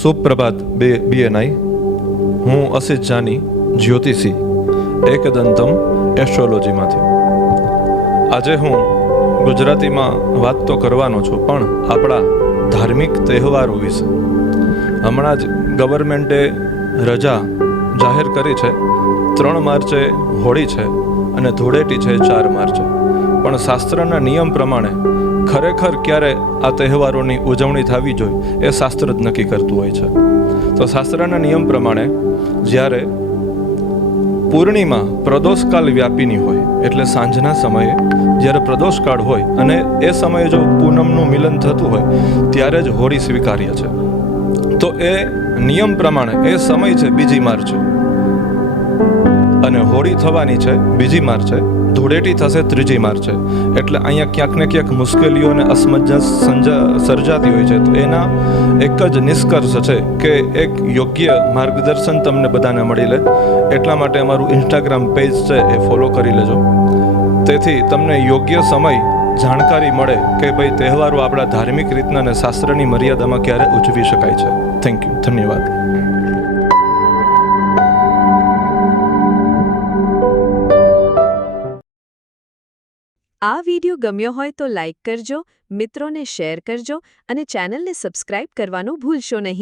સુપ્રભાત BNI. હું અસિત જાની, જ્યોતિષી, એકદંતમ એસ્ટ્રોલોજીમાંથી. આજે હું ગુજરાતીમાં વાત તો કરવાનો છું, પણ આપણા ધાર્મિક તહેવારો વિશે. હમણાં જ ગવર્મેન્ટે રજા જાહેર કરી છે. 3 માર્ચે હોળી છે અને ધૂળેટી છે 4 માર્ચે. પણ શાસ્ત્રના નિયમ પ્રમાણે ખરેખર ક્યારે આ તહેવારોની ઉજવણી થવી જોઈએ એ શાસ્ત્ર જ નક્કી કરતું હોય છે. તો શાસ્ત્રના નિયમ પ્રમાણે જ્યારે પૂર્ણિમા પ્રદોષકાલ વ્યાપીની હોય, એટલે સાંજના સમયે જ્યારે પ્રદોષકાળ હોય અને એ સમયે જો પૂનમનું મિલન થતું હોય ત્યારે જ હોળી સ્વીકાર્ય છે. તો એ નિયમ પ્રમાણે એ સમય છે 2 માર્ચે, અને હોળી થવાની છે 2 માર્ચે, ધૂળેટી થશે 3 માર્ચે. એટલે અહીંયા ક્યાંક ને ક્યાંક મુશ્કેલીઓ અને અસમંજસ સર્જાતી હોય છે. તો એના એક જ નિષ્કર્ષ છે કે એક યોગ્ય માર્ગદર્શન તમને બધાને મળી લે એટલા માટે અમારું ઇન્સ્ટાગ્રામ પેજ છે એ ફોલો કરી લેજો. તેથી તમને યોગ્ય સમય જાણકારી મળે કે ભાઈ તહેવારો આપણા ધાર્મિક રીતના અને શાસ્ત્રની મર્યાદામાં ક્યારે ઉજવી શકાય છે. થેન્ક યુ, ધન્યવાદ. આ વિડિયો ગમ્યો હોય તો લાઇક કરજો, મિત્રોને શેર કરજો અને ચેનલને સબસ્ક્રાઇબ કરવાનું ભૂલશો નહીં.